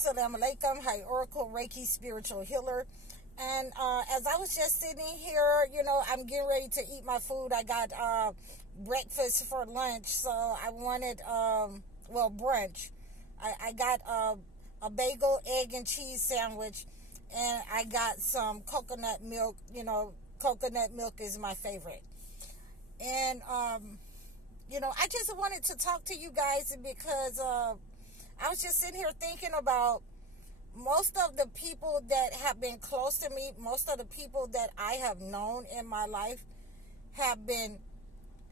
Assalamu alaikum. Hi, Oracle Reiki Spiritual Healer. And as I was just sitting here, I'm getting ready to eat my food. I got breakfast for lunch, so I wanted, brunch. I got a bagel, egg, and cheese sandwich, and I got some coconut milk. Coconut milk is my favorite. And, I just wanted to talk to you guys because I was just sitting here thinking about most of the people that have been close to me, most of the people that I have known in my life have been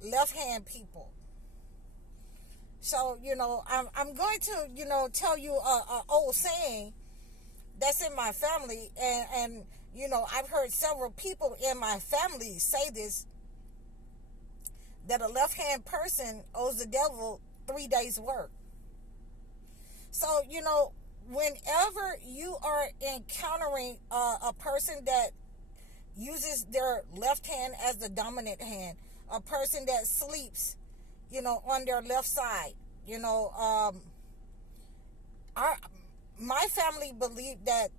left-hand people. So, I'm going to, tell you a old saying that's in my family. And I've heard several people in my family say this, that a left-hand person owes the devil 3 days' work. So, whenever you are encountering a person that uses their left hand as the dominant hand, a person that sleeps, on their left side, my family believed that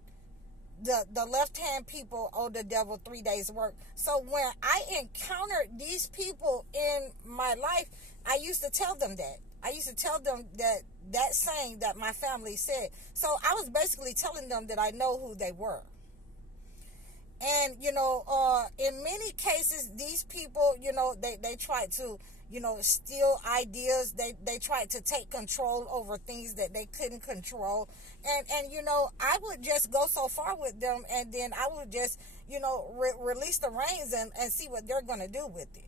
the left-hand people owe the devil 3 days' work. So when I encountered these people in my life, I used to tell them that. I used to tell them that saying that my family said. So I was basically telling them that I know who they were. And, in many cases, these people, they tried to, steal ideas. They tried to take control over things that they couldn't control. And I would just go so far with them, and then I would just, release the reins and see what they're going to do with it.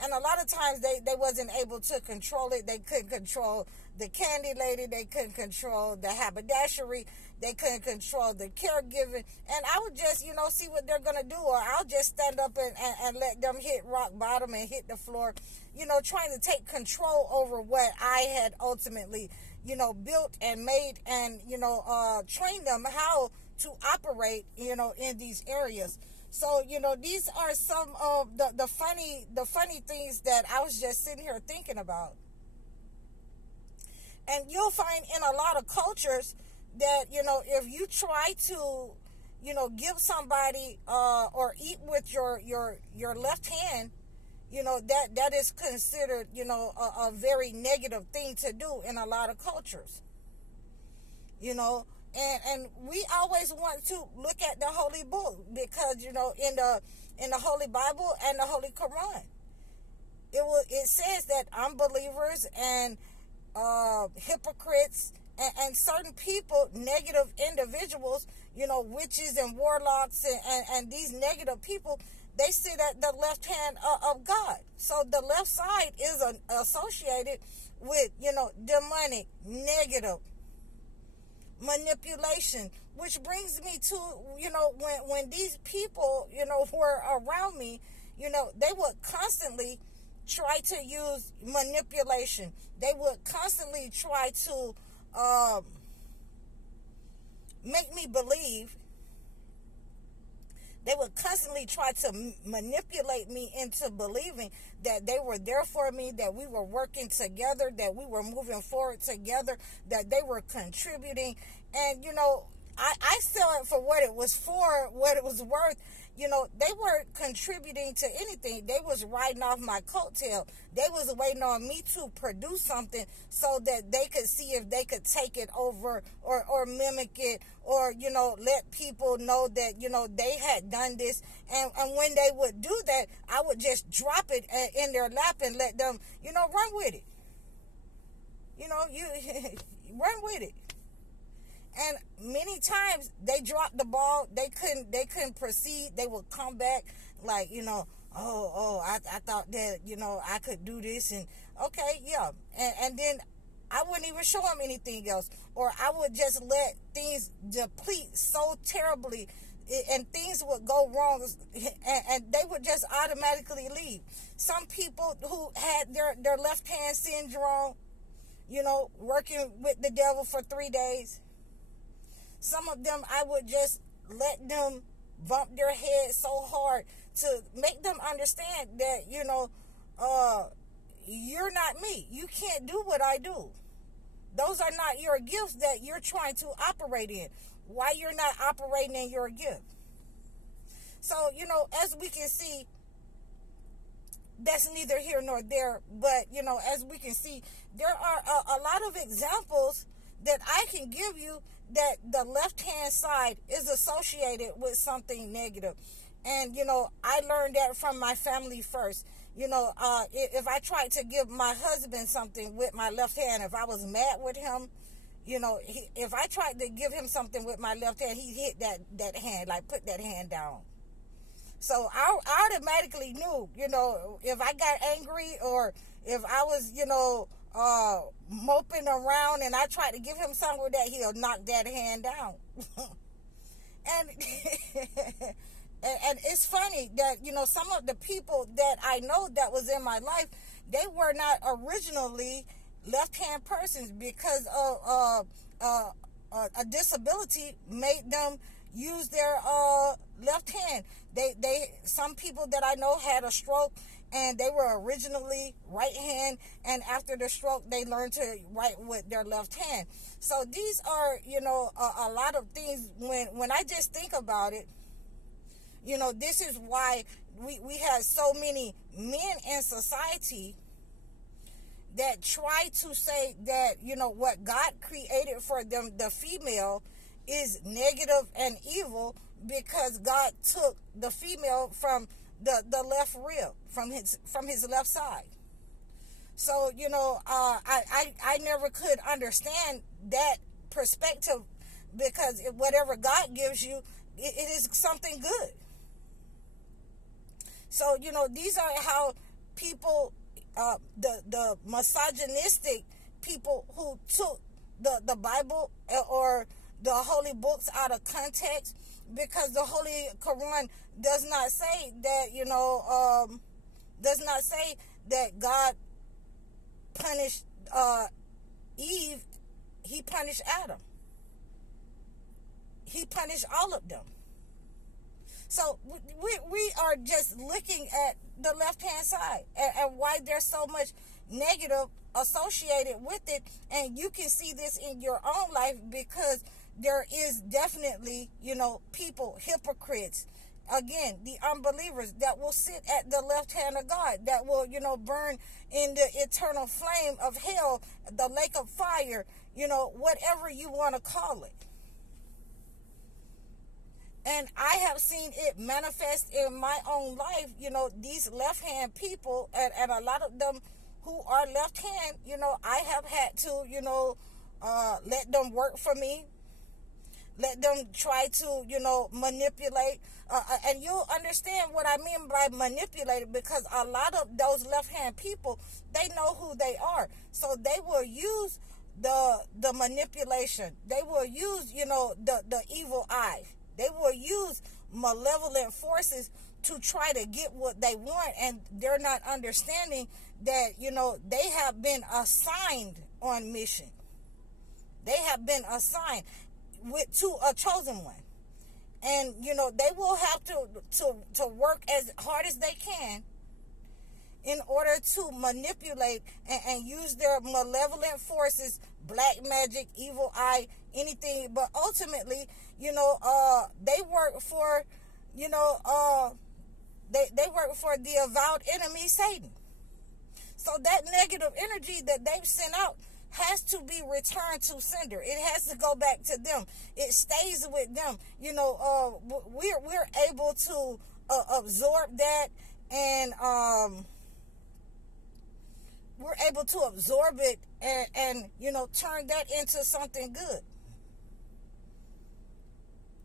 And a lot of times they wasn't able to control it. They couldn't control the candy lady. They couldn't control the haberdashery. They couldn't control the caregiving. And I would just, see what they're going to do. Or I'll just stand up and let them hit rock bottom and hit the floor, trying to take control over what I had ultimately, built and made and, trained them how to operate, in these areas. So, these are some of the funny things that I was just sitting here thinking about. And you'll find in a lot of cultures that, if you try to, give somebody or eat with your left hand, that is considered, a very negative thing to do in a lot of cultures. And we always want to look at the Holy Book because, in the Holy Bible and the Holy Quran, it says that unbelievers and hypocrites and certain people, negative individuals, witches and warlocks and these negative people, they sit at the left hand of God. So the left side is associated with, demonic, negative, manipulation, which brings me to, when these people, were around me, they would constantly try to use manipulation. They would constantly try to make me believe. They would constantly try to manipulate me into believing that they were there for me, that we were working together, that we were moving forward together, that they were contributing. And, I sell it for what it was for, what it was worth. They weren't contributing to anything. They was riding off my coattail. They was waiting on me to produce something so that they could see if they could take it over or mimic it or, let people know that, they had done this. And when they would do that, I would just drop it in their lap and let them, run with it. You run with it. And many times they dropped the ball. They couldn't proceed. They would come back like, I thought that, I could do this. And okay, yeah. And then I wouldn't even show them anything else. Or I would just let things deplete so terribly and things would go wrong and they would just automatically leave. Some people who had their left hand syndrome, working with the devil for 3 days. Some of them, I would just let them bump their head so hard to make them understand that, you're not me. You can't do what I do. Those are not your gifts that you're trying to operate in. Why you're not operating in your gift? So, as we can see, that's neither here nor there. But, as we can see, there are a lot of examples that I can give you that the left-hand side is associated with something negative. And, I learned that from my family first. If I tried to give my husband something with my left hand, if I was mad with him, if I tried to give him something with my left hand, he hit that hand, like put that hand down. So I automatically knew, if I got angry or if I was, moping around and I tried to give him something with that, he'll knock that hand down. And and it's funny that, some of the people that I know that was in my life, they were not originally left-hand persons because of a disability made them use their left hand. Some people that I know had a stroke and they were originally right hand, and after the stroke they learned to write with their left hand. So these are, a lot of things. When I just think about it, this is why we have so many men in society that try to say that, what God created for them, the female, is negative and evil because God took the female from the left rib, from his left side. So, I never could understand that perspective, because whatever God gives you, it is something good. So, these are how people, the misogynistic people who took the Bible or the holy books out of context, because the Holy Quran does not say that, does not say that God punished Eve. He punished Adam. He punished all of them. So we are just looking at the left-hand side and why there's so much negative associated with it. And you can see this in your own life, because there is definitely, people, hypocrites, again, the unbelievers that will sit at the left hand of God, that will, burn in the eternal flame of hell, the lake of fire, whatever you want to call it. And I have seen it manifest in my own life, these left-hand people, and a lot of them who are left-hand, I have had to, let them work for me, let them try to, manipulate. And you'll understand what I mean by manipulated, because a lot of those left-hand people, they know who they are. So they will use the manipulation. They will use, the evil eye. They will use malevolent forces to try to get what they want, and they're not understanding that, they have been assigned on mission. They have been assigned to a chosen one. And, they will have to work as hard as they can in order to manipulate and use their malevolent forces, black magic, evil eye, anything. But ultimately, they work for, they work for the avowed enemy, Satan. So that negative energy that they've sent out has to be returned to sender. It has to go back to them. It stays with them. We're able to absorb that, and we're able to absorb it and turn that into something good.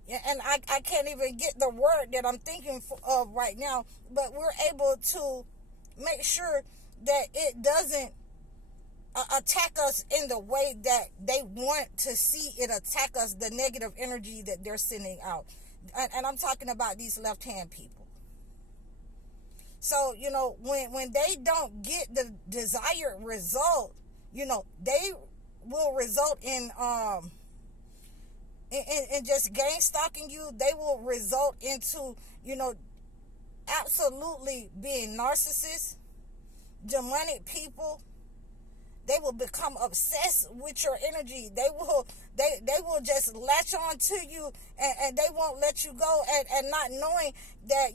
Yeah, and I can't even get the word that I'm thinking of right now, but we're able to make sure that it doesn't attack us in the way that they want to see it attack us, the negative energy that they're sending out. And I'm talking about these left-hand people. So, when they don't get the desired result, they will result in just gang stalking you. They will result into, absolutely being narcissists, demonic people, They will become obsessed with your energy. They will just latch on to you, and they won't let you go, and not knowing that,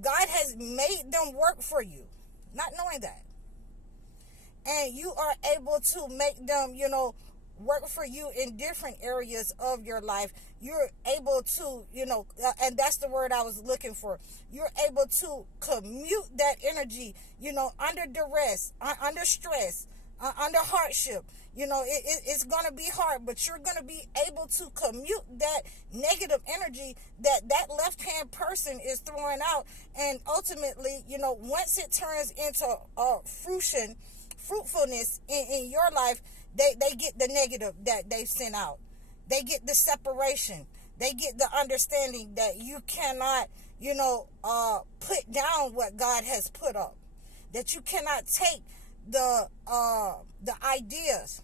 God has made them work for you. Not knowing that. And you are able to make them, work for you in different areas of your life. You're able to, and that's the word I was looking for. You're able to commute that energy, under duress, under stress, under hardship. It's going to be hard, but you're going to be able to commute that negative energy that left-hand person is throwing out. And ultimately, once it turns into fruitfulness in your life, they get the negative that they've sent out. They get the separation. They get the understanding that you cannot, put down what God has put up. That you cannot take the ideas.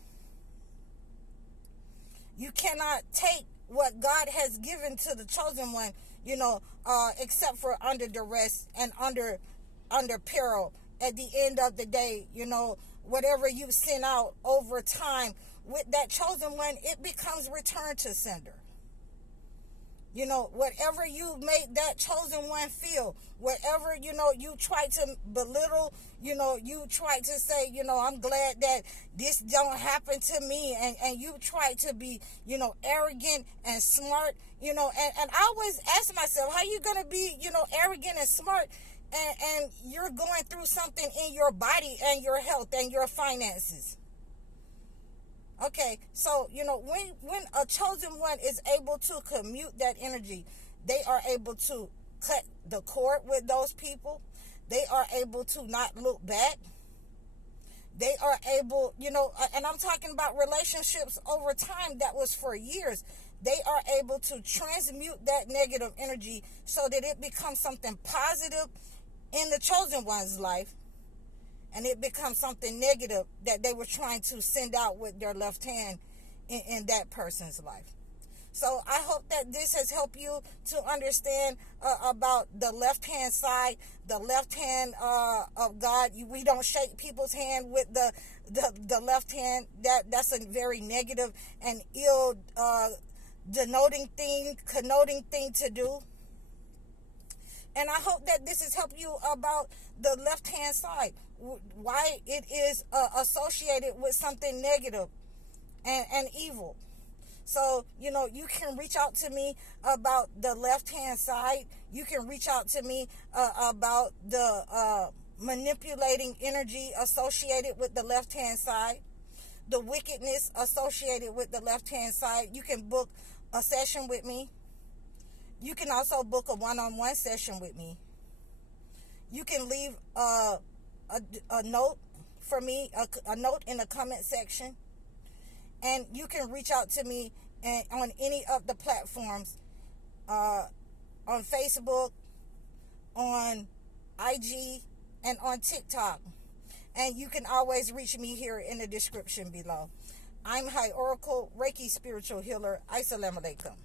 You cannot take what God has given to the chosen one, except for under duress and under peril. At the end of the day, whatever you send out over time with that chosen one, it becomes return to sender. Whatever you make that chosen one feel, whatever, you try to belittle, you try to say, I'm glad that this don't happen to me. And you try to be, arrogant and smart, and I always ask myself, how you going to be, arrogant and smart and you're going through something in your body and your health and your finances? Okay, so, when a chosen one is able to commute that energy, they are able to cut the cord with those people. They are able to not look back. They are able, and I'm talking about relationships over time that was for years. They are able to transmute that negative energy so that it becomes something positive in the chosen one's life, and it becomes something negative that they were trying to send out with their left hand in that person's life. So I hope that this has helped you to understand about the left-hand side, the left hand of God. We don't shake people's hand with the left hand. That's a very negative and ill connoting thing to do. And I hope that this has helped you about the left-hand side, why it is associated with something negative and evil. So, you can reach out to me about the left-hand side. You can reach out to me about the manipulating energy associated with the left-hand side, the wickedness associated with the left-hand side. You can book a session with me. You can also book a one-on-one session with me. You can leave a note for me, a note in the comment section. And you can reach out to me on any of the platforms, on Facebook, on IG, and on TikTok. And you can always reach me here in the description below. I'm High Oracle, Reiki Spiritual Healer. Assalamu alaikum.